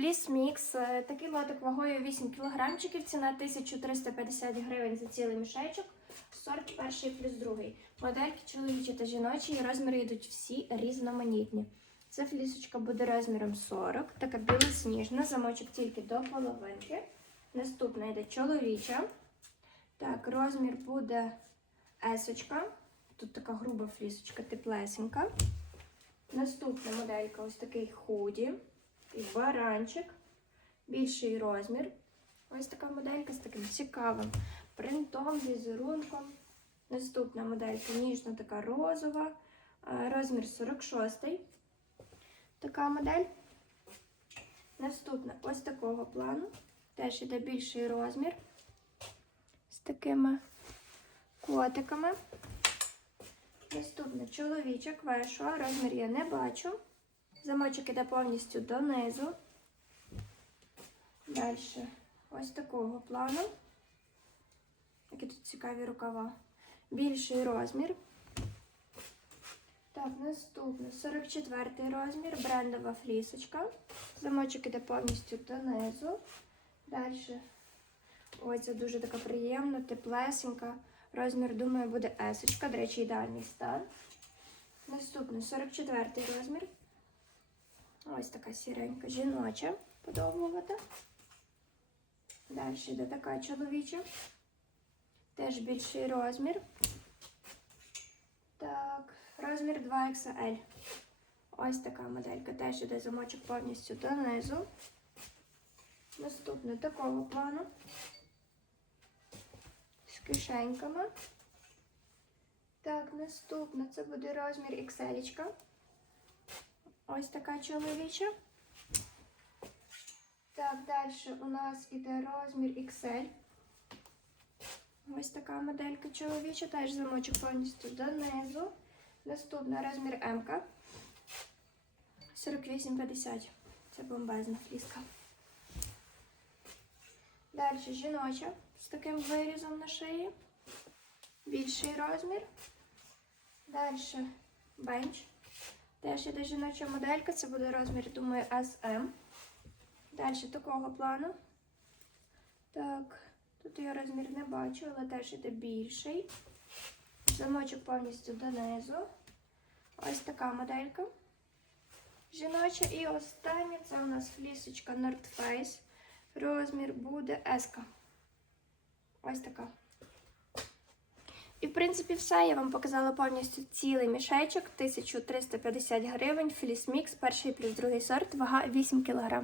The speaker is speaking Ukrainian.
Фліс Мікс. е, Такий лотик вагою 8 кілограмчиків, ціна 1350 гривень за цілий мішечок. Сорт перший плюс другий. Модельки чоловічі та жіночі, розміри йдуть всі різноманітні. Ця флісочка буде розміром 40, така білосніжна, замочок тільки до половинки. Наступна йде чоловіча. Так, розмір буде есочка. Тут така груба флісочка, теплесенька. Наступна моделька ось такий худі і баранчик. Більший розмір. Ось така моделька з таким цікавим принтом, візерунком. Наступна моделька ніжна така розова. Розмір 46. Така модель. Наступна ось такого плану. Теж іде більший розмір. З такими котиками. Наступна чоловіча квешуа. Розмір я не бачу. Замочок іде повністю донизу. Далі ось такого плану. Які тут цікаві рукава. Більший розмір. Так, наступне 44 розмір, брендова флісочка. Замочок іде повністю донизу. Далі. Ой, це дуже така приємна, теплесенька. Розмір, думаю, буде есочка. До речі, ідеальний стан. Наступний 44 розмір. Ось така сіренька жіноча, подовгувата. Далі йде така чоловіча. Теж більший розмір. Так, розмір 2XL. Ось така моделька. Теж іде замочок повністю донизу. Наступне такого плану. З кишеньками. Так, наступне це буде розмір XL. Ось така чоловіча. Так, далі у нас іде розмір XL. Ось така моделька чоловіча, теж замочок повністю донизу. Наступна розмір М. 48,50. Це бомбезна фліска. Далі жіноча з таким вирізом на шиї. Більший розмір. Далі бенч. Теж іде жіноча моделька, це буде розмір, думаю, SM. Далі такого плану. Так, тут я розмір не бачу, але теж іде більший. Замочок повністю донизу. Ось така моделька. Жіноча. І остання це у нас флісочка North Face. Розмір буде S. Ось така. І, в принципі, все. Я вам показала повністю цілий мішечок. 1350 гривень. флісмікс, перший плюс другий сорт, вага 8 кг.